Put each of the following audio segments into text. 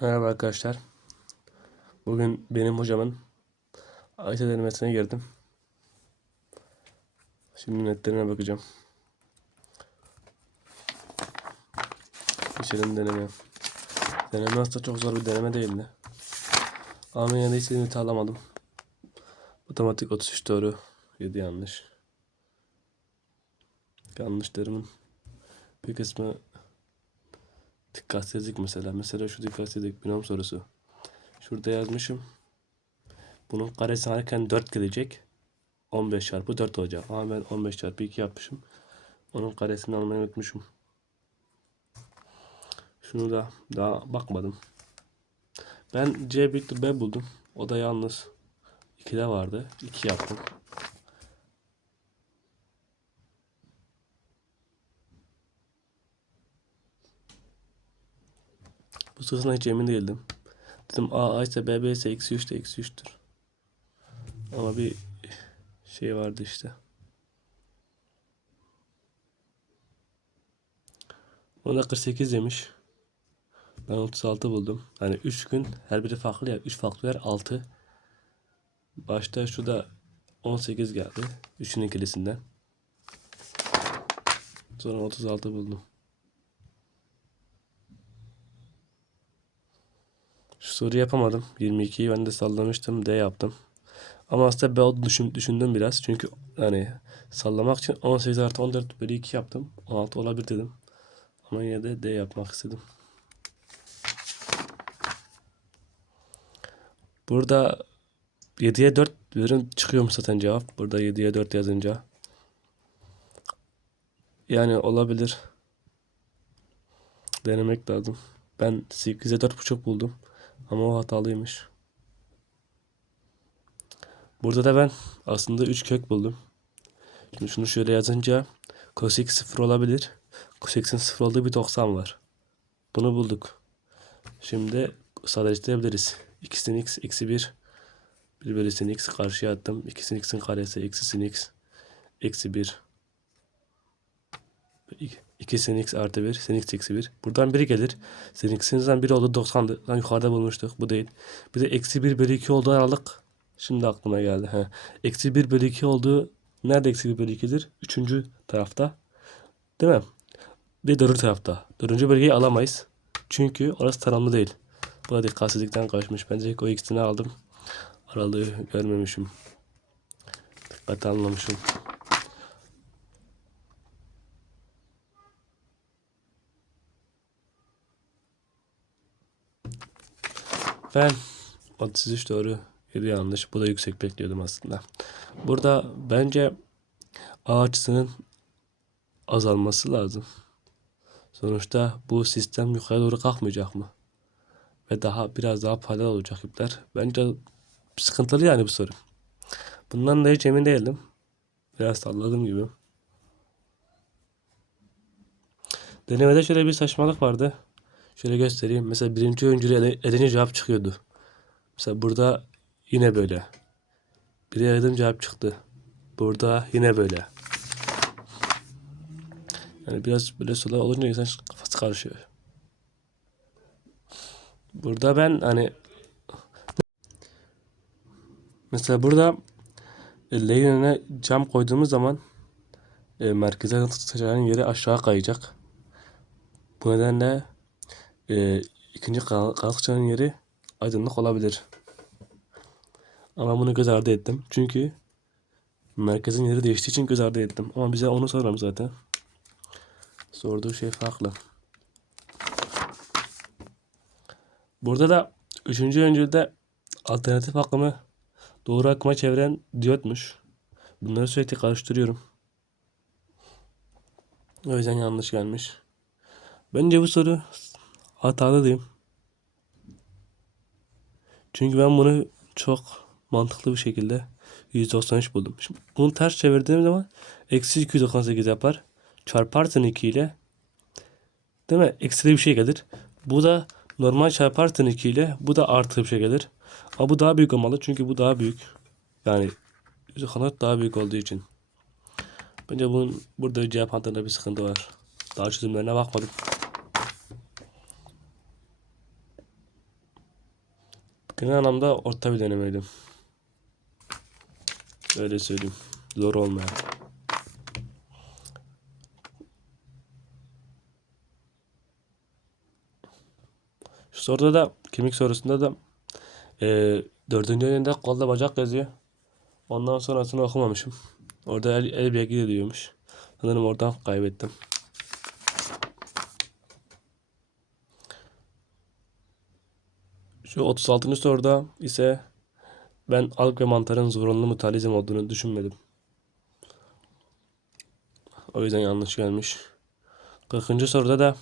Merhaba arkadaşlar. Bugün benim hocamın AYT denemesine girdim. Şimdi netlerine bakacağım. Geçelim deneme. Deneme aslında çok zor bir deneme değildi. Ama yine de istediğimi alamadım. Matematik 33 doğru. 7 yanlış. Yanlışlarımın bir kısmı Dikkatsizlik mesela. Mesela şu dikkatsizlik binom sorusu. Şurada yazmışım. Bunun karesi alırken 4 gelecek. 15 çarpı 4 olacak. Ama ben 15 çarpı 2 yapmışım. Onun karesini almayı unutmuşum. Şunu da daha bakmadım. Ben C büyüktür B buldum. O da yalnız 2'de vardı. 2 yaptım. Bu sırasında hiç emin değildim. Dedim A ise B B ise eksi 3 de eksi 3'tür. Ama bir şey vardı işte. Ona 48 demiş. Ben 36 buldum. Hani 3 gün her biri farklı ya. 3 farklı yer 6. Başta şu da 18 geldi. 3'ün ikilisinden. Sonra 36 buldum. Şu soruyu yapamadım. 22'yi ben de sallamıştım. D yaptım. Ama aslında B olduğunu düşün, düşündüm biraz. Çünkü hani sallamak için 18 artı 14 bölü 2 yaptım. 16 olabilir dedim. Ama yine de D yapmak istedim. Burada 7'ye 4 verin çıkıyormuş zaten cevap. Burada 7'ye 4 yazınca. Yani olabilir. Denemek lazım. Ben 8'e 4.5 buldum. Ama o hatalıymış. Burada da ben aslında 3 kök buldum. Şimdi şunu şöyle yazınca cosec 0 olabilir. Cosec'in 0 olduğu bir 90 var. Bunu bulduk. Şimdi sadeleştirebiliriz. 2 sin x eksi 1. 1 bölü sin x karşıya attım. 2 sin x'in karesi eksi sin x. Eksi 1. 2 sin x artı 1. Sin x eksi 1. Buradan 1 gelir. Sin x'inizden 1 oldu 90'dı. Lan yukarıda bulmuştuk. Bu değil. Bir de eksi 1 bölü 2 olduğu aralık. Şimdi aklıma geldi. He. Eksi 1 bölü 2 olduğu nerede eksi 1 bölü 2'dir? Üçüncü tarafta. Değil mi? De dördüncü tarafta. Dördüncü bölgeyi alamayız. Çünkü orası tanımlı değil. Bu da dikkatsizlikten kaçmış. Ben direkt o ikisini aldım. Aralığı görmemişim. Dikkate almamışım. Ben 33 doğru 7 yanlış. Bu da yüksek bekliyordum aslında. Burada bence A açısının azalması lazım. Sonuçta bu sistem yukarı doğru kalkmayacak mı? Ve daha biraz daha paralel olacak ipler. Bence sıkıntılı yani bu soru. Bundan da hiç emin değildim. Biraz salladım gibi. Denemede şöyle bir saçmalık vardı. Şöyle göstereyim. Mesela birinci ele- edince cevap çıkıyordu. Mesela burada yine böyle. Biri eledim cevap çıktı. Burada yine böyle. Yani biraz böyle sola olunca insan kafası karışıyor. Burada ben hani mesela burada e, önüne cam koyduğumuz zaman e, merkeze sıçrayan yeri aşağı kayacak. Bu nedenle e, ikinci kalkacağın yeri aydınlık olabilir. Ama bunu göz ardı ettim. Çünkü merkezin yeri değiştiği için göz ardı ettim. Ama bize onu sorarım zaten. Sorduğu şey farklı. Burada da üçüncü öncülde alternatif akımı doğru akıma çeviren diyotmuş. Bunları sürekli karıştırıyorum. O yüzden yanlış gelmiş. Bence bu soru hatalı diyeyim. Çünkü ben bunu çok mantıklı bir şekilde 193 buldum. Şimdi bunu ters çevirdiğim zaman eksi 298 yapar. Çarparsın 2 ile değil mi? Eksi bir şey gelir. Bu da normal çarparsın 2 ile bu da artı bir şey gelir. Ama bu daha büyük olmalı çünkü bu daha büyük. Yani kanat daha büyük olduğu için. Bence bunun burada cevap hattında bir sıkıntı var. Daha çözümlerine bakmadım. Genel anlamda orta bir denemeydim. Öyle söyleyeyim. Zor olmayan. Şu soruda da kemik sorusunda da eee dördüncü önünde kolda bacak yazıyor. Ondan sonrasını okumamışım. Orada el, el bilgi diyormuş. Sanırım oradan kaybettim. Şu 36. soruda ise ben alg ve mantarın zorunlu mutualizm olduğunu düşünmedim. O yüzden yanlış gelmiş. 40. soruda da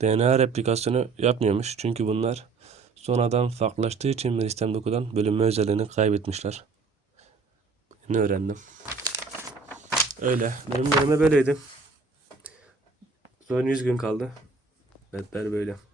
DNA replikasyonu yapmıyormuş. Çünkü bunlar sonradan farklılaştığı için meristem dokudan bölünme özelliğini kaybetmişler. Ne öğrendim. Öyle. Benim bölüme böyleydi. Son 100 gün kaldı. Netler böyle.